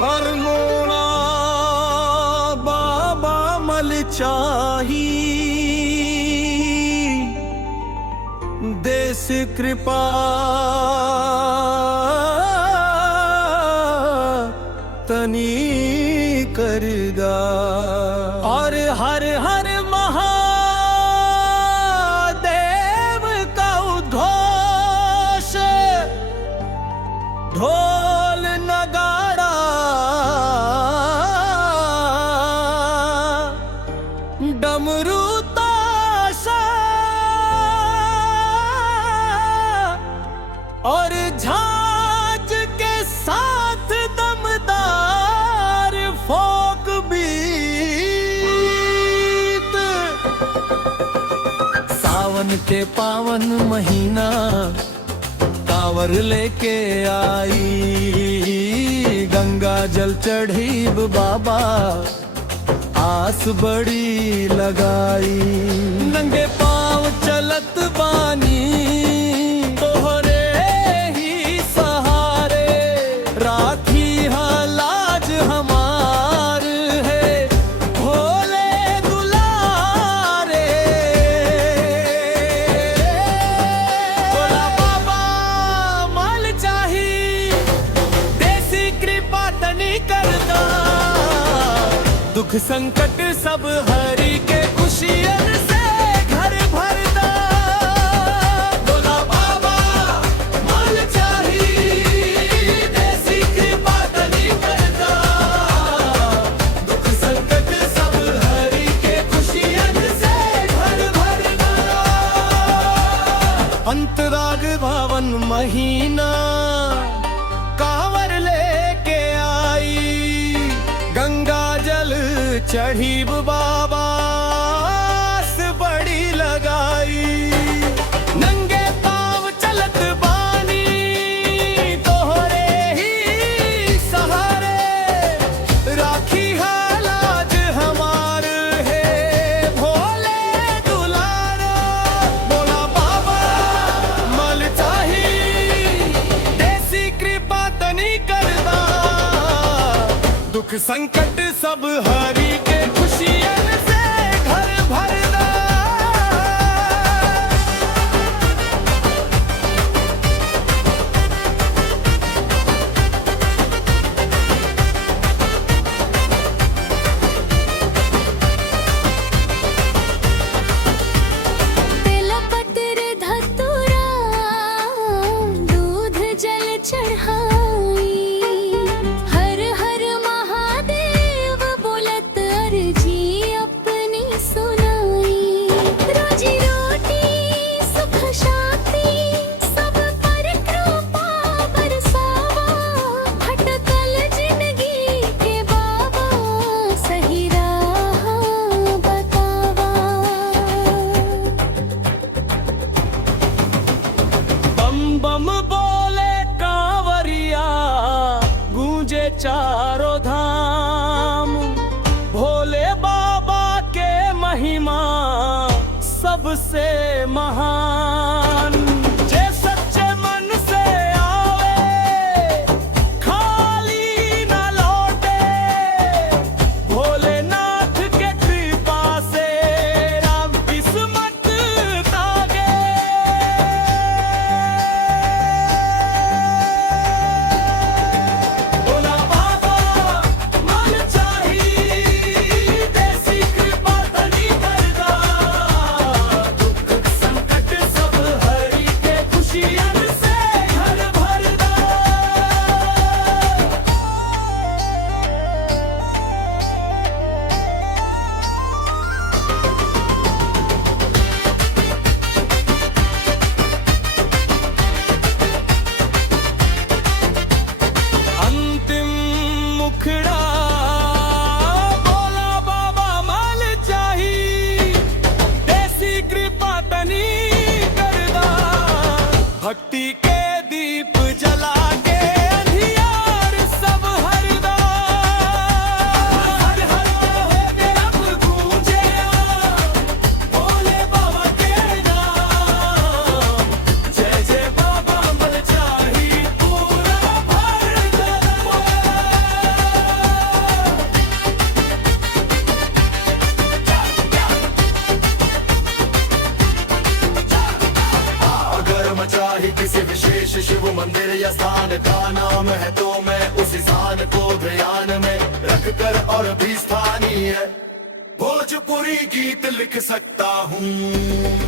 हरमोना बाबा मल चाही, देश कृपा तनी करदा। और हर हर महादेव का उद्घोष, ढोल नगाड़ा डमरू ताशा और झांझ के साथ दमदार फोक बीट। सावन के पावन महीना कांवर लेके आई, गंगा जल चढ़ीब बाबा आस बड़ी लगाई। नंगे पाँव चलत बानी तोहरे ही सहारे, राखी लाज हमार है भोले दुलारे। भोला बाबा माल चाही, देसी कृपा तनी करदा। दुख संकट सब हरि के खुशियन से घर भरदा। भोला बाबा माल चाही, देसी कृपा तनी करदा। दुख संकट सब हरि के खुशियन से घर भरदा। अंतराग भावन महीना कांवर लेके आई, गंगा जल चढ़ीब बाबा आस बड़ी लगाई। नंगे पाँव चलत बानी तोहरे ही सहारे, राखी लाज हमार है भोले दुलारा। भोला बाबा मल चाही, देसी कृपा तनी करदा। दुख संकट सब हरि के खुशियन से घर भरदा। बेलपत्र धतूरा दूध जल चढ़ाई, हर हर महादेव बोलत अर्जी अपनी सुनाई। रोजी रोटी सुख शांति सब पर कृपा बरसावा, भटकल जिंदगी के बाबा सही राह बतावा। बम बम बोले कांवरिया, गूंजे चारों धाम। भोले बाबा के महिमा सबसे महान। जे सच्चे मन से आवे खाली न लौटे, भोलेनाथ के कृपा से राम किस्मत तागे। भोला बाबा माल चाही, देसी कृपा तनी करदा। दुख संकट सब हरि के खुशियन से घर भरदा। अंतिम मुखड़ा भोला बाबा माल चाही, देसी कृपा तनी करदा। भक्ति के दीप जला के अंधियार सब हरदा। हर हर के रब गूंजे भोले बाबा के नाम। जय जय बाबा मल चाही, पूरा भर ही किसी विशेष शिव मंदिर या स्थान का नाम है तो मैं उस स्थान को ध्यान में रख कर और भी स्थानीय भोजपुरी गीत लिख सकता हूँ।